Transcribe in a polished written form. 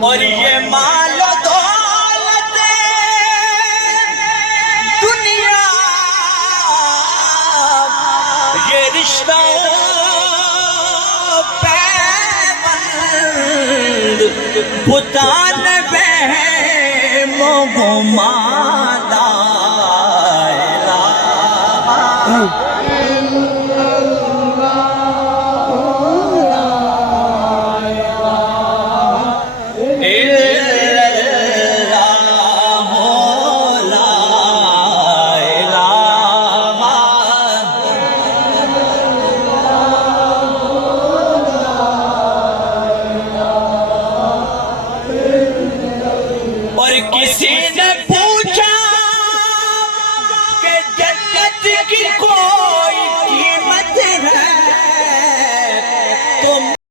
اور یہ مال و دولت دنیا، یہ رشتہ پیوند بتان بہم و گما لا الہ